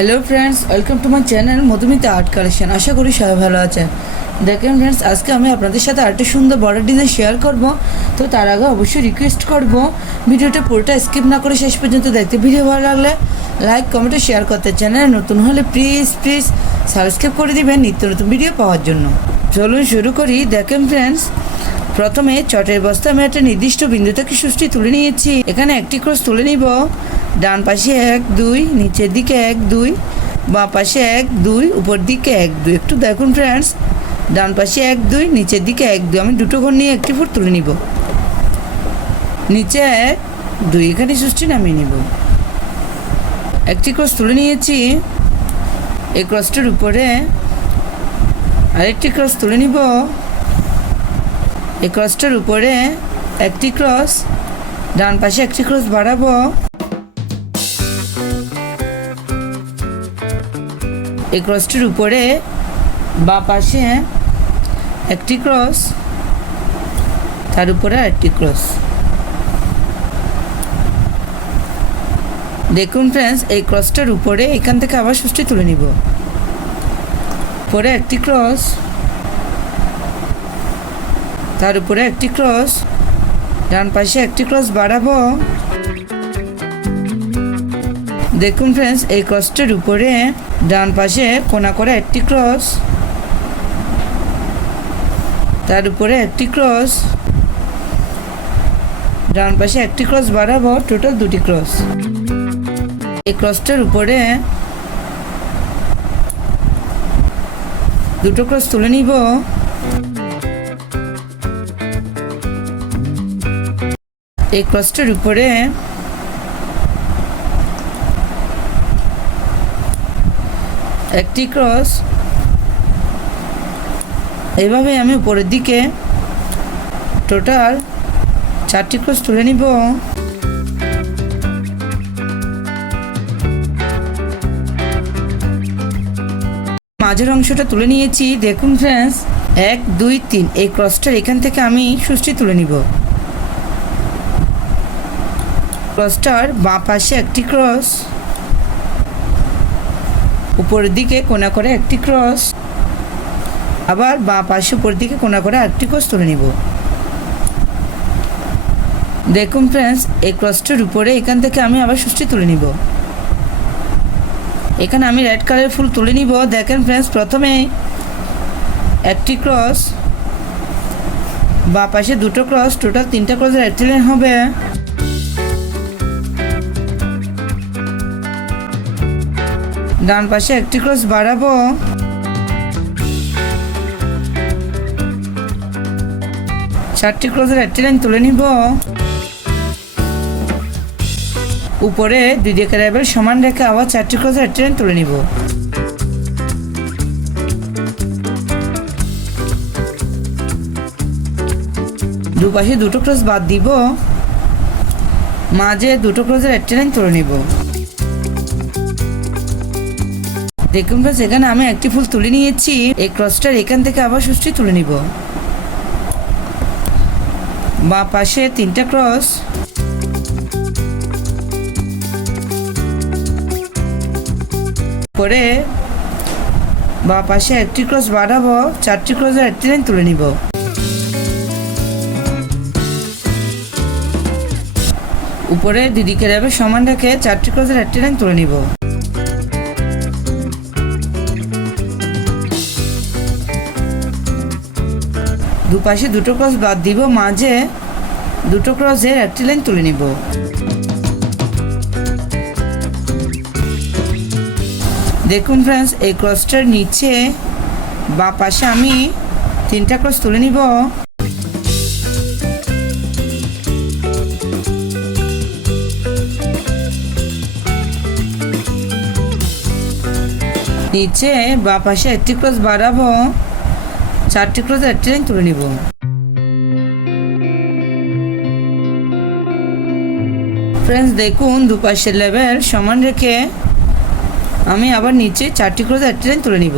Hello friends, welcome to my channel Madhumita art collection. আশা করি সবাই ভালো আছেন। দেখেন ফ্রেন্ডস, আজকে আমি আপনাদের সাথে আরেকটা সুন্দর বর্ডার ডিজাইন শেয়ার করব। তো তার আগে অবশ্যই রিকোয়েস্ট করব ভিডিওটা পুরোটা স্কিপ না করে শেষ পর্যন্ত দেখতে। ভিডিও ভালো লাগলে লাইক কমেন্ট শেয়ার করতে, চ্যানেল নতুন হলে প্লিজ সাবস্ক্রাইব করে দিবেন নিত্য নতুন ভিডিও পাওয়ার জন্য। চলুন শুরু করি। দেখেন ফ্রেন্ডস, প্রথমে চটের বস্তা আমি একটা নির্দিষ্ট বিন্দু থেকে সুষ্টি তুলে নিয়েছি। এখানে একটি ক্রস তুলে নিব। ডান পাশে 1 2, নিচের দিকে 1 2, বাঁ পাশে 1 2, উপর দিকে 1 2। একটু দেখুন ফ্রেন্ডস, ডান পাশে 1 2, নিচের দিকে 1 2। আমি দুটো ঘর নিয়ে একটি ফুট তুলে নিব। নিচে 1 2, এখানে সুষ্টি নামিয়ে নিব। একটি ক্রস তুলে নিয়েছি। এই ক্রসটার উপরে আরেকটি ক্রস তুলে নিব। এই ক্রসটার উপরে একটি ক্রস, ডান পাশে একটি ক্রস বাড়াবো। এই ক্রসটির উপরে বাঁ পাশে একটি ক্রস, তার উপরে আরেকটি ক্রস। দেখুন ফ্রেন্ডস, এই ক্রসটার উপরে এখান থেকে আবার সুষ্টি তুলে নিব। পরে একটি ক্রস, তার উপরে একটি ক্রস, ডান পাশে একটি ক্রস বাড়াবো। দেখুন ফ্রেন্ডস, এই ক্রসটার উপরে ডান পাশে কোনা করে একটি ক্রস, তার উপরে একটি ক্রস, ডান পাশে একটি ক্রস বাড়াবো। টোটাল দুটি ক্রস। এই ক্রসটার উপরে দুটো ক্রস তুলে নিব। এই ক্রসটার উপরে একটি ক্রস। এইভাবে আমি উপরের দিকে টোটাল 4টি ক্রস তুলে নিব। মাঝের অংশটা তুলে নিয়েছি। দেখুন ফ্রেন্ডস, 1 2 3, এই ক্রসটার এখান থেকে আমি সুষ্টি তুলে নিব। ক্রসটার বাঁ পাশে একটি ক্রস, উপরের দিকে কোনা করে একটি ক্রস, আবার বাঁ পাশে উপরের দিকে কোনা করে আরেকটি ক্রস তুলে নিব। দেখুন ফ্রেন্ডস, এই ক্রসটার উপরে এখান থেকে আমি আবার সুষ্টি তুলে নিব। এখানে আমি রেড কালার ফুল তুলে নিব। দেখেন ফ্রেন্ডস, প্রথমে একটি ক্রস, বাঁ পাশে দুটো ক্রস, টোটাল 3টা ক্রসের একটি লাইন হবে। ডান পাশে একটি ক্রস বাড়াবো। চারটি ক্রসের একটি লাইন তুলে নিব। উপরে দুই দিকে লেভেল সমান রেখে আবার 4টি ক্রসের একটি লাইন তুলে নিব। দুপাশে দুটো ক্রস বাদ দিব। মাঝে দুটো ক্রসের একটি লাইন তুলে নিব। দেখুন ফ্রেন্ডস, এখানে আমি একটি ফুল তুলে নিয়েছি। এই ক্রসটার এখান থেকে আবার সুষ্টি তুলে নিব। বাঁ পাশে 3টা ক্রস, পরে বাঁ পাশে একটি ক্রস বাড়াবো। 4টি ক্রসের একটি লাইন তুলে নিব। উপরে দুদিকে যাবে সমান রেখে 4টি ক্রসের একটি লাইন তুলে নিব। দুপাশে দুটো ক্রস বাদ দিব। মাঝে দুটো ক্রসের একটি লাইন তুলে নিব। দেখুন ফ্রেন্ডস, এই ক্রসটার নিচে বাঁ পাশে আমি 3টা ক্রস তুলে নিব। নিচে বাঁ পাশে একটি ক্রস বাড়াবো। 4টি ক্রসের একটি লাইন তুলে নিব। ফ্রেন্ডস, দেখুন দুপাশের লেভেল সমান রেখে আমি আবার নিচে 4টি ক্রসের একটি লাইন তুলে নিব।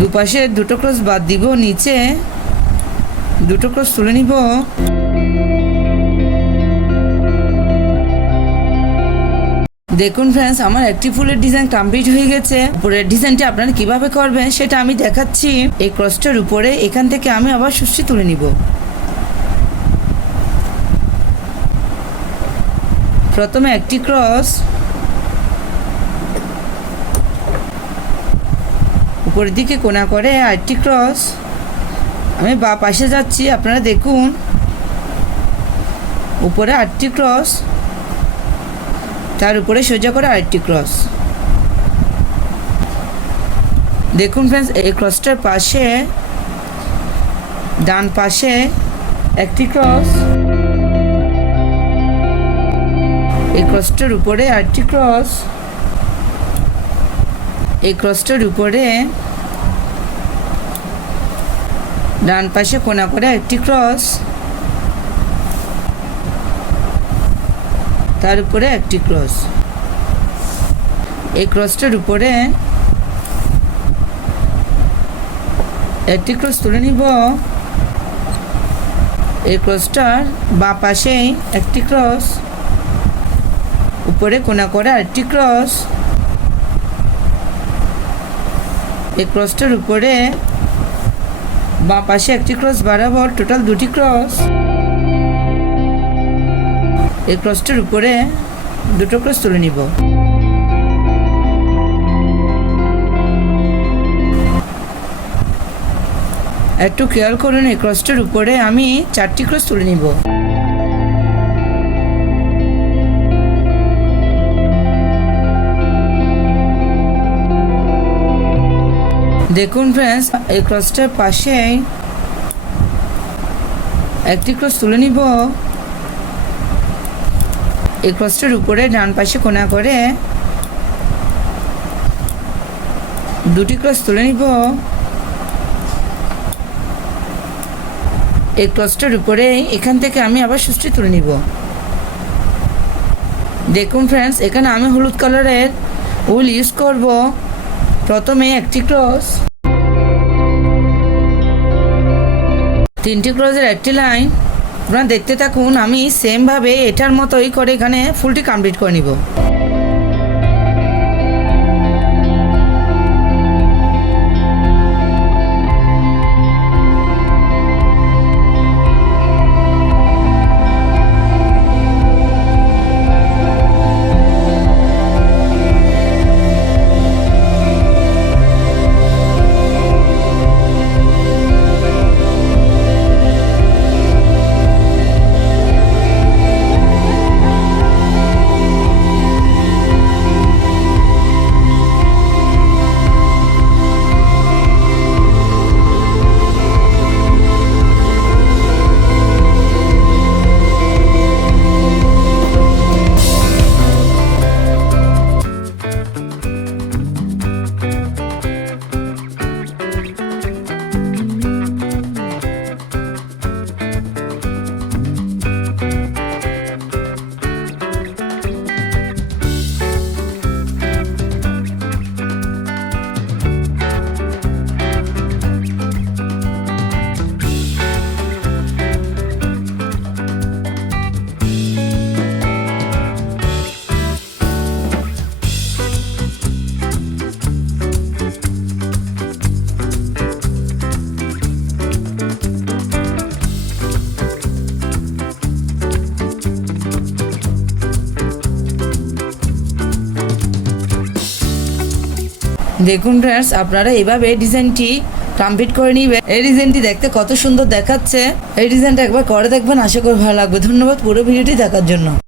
দুপাশে দুটো ক্রস বাদ দিব। নিচে দুটো ক্রস তুলে নিব। দেখুন ফ্রেন্ডস, আমার একটি ফুলের ডিজাইন কমপ্লিট হয়ে গেছে। উপরের ডিজাইনটি আপনারা কিভাবে করবেন সেটা আমি দেখাচ্ছি। এই ক্রসটার উপরে এখান থেকে আমি আবার সুষ্টি তুলে নিব। প্রথমে একটি ক্রস, উপরের দিকে কোণা করে আরেকটি ক্রস। আমি বা পাশে যাচ্ছি, আপনারা দেখুন। উপরে আরেকটি ক্রস, তার উপরে সোজা করে আরেকটি ক্রস। দেখুন ফ্রেন্ডস, এই ক্রসটার পাশে ডান পাশে একটি ক্রস, এই ক্রসটার উপরে আরেকটি ক্রস, এই ক্রসটার উপরে ডান পাশে কোণা করে একটি ক্রস, তার উপরে একটি ক্রস। এই ক্রসটার উপরে একটি ক্রস তুলে নিব। এই ক্রসটার বাঁ পাশে একটি ক্রস, উপরে কোণা করে আরেকটি ক্রস। এই ক্রসটার উপরে বাঁ পাশে একটি ক্রস বরাবর, টোটাল দুটি ক্রস। এই ক্রসটার উপরে দুটো ক্রস তুলে নিব। একটু খেয়াল করুন, এই ক্রসটার উপরে আমি 4টি ক্রস তুলে নিব। দেখুন ফ্রেন্ডস, এই ক্রসটার পাশে একটি ক্রস তুলে নিব। এই ক্রসটার উপরে ডান পাশে কোণা করে দুটি ক্রস তুলে নিব। এই ক্রসটার উপরে এখান থেকে আমি আবার সুষ্টি তুলে নিব। দেখুন ফ্রেন্ডস, এখানে আমি হলুদ কালারের উল ইউজ করব। প্রথমে একটি ক্রস, 3টি ক্রসের একটি লাইন। আপনারা দেখতে থাকুন, আমি সেমভাবে এটার মতোই করে এখানে ফুলটি কমপ্লিট করে নিব। দেখুন ফ্রেন্ডস, আপনারা এভাবে ডিজাইনটি কমপ্লিট করে নিবেন। এই ডিজাইনটি দেখতে কত সুন্দর দেখাচ্ছে। এই ডিজাইনটা একবার করে দেখবেন, আশা করি ভালো লাগবে। ধন্যবাদ পুরো ভিডিওটি দেখার জন্য।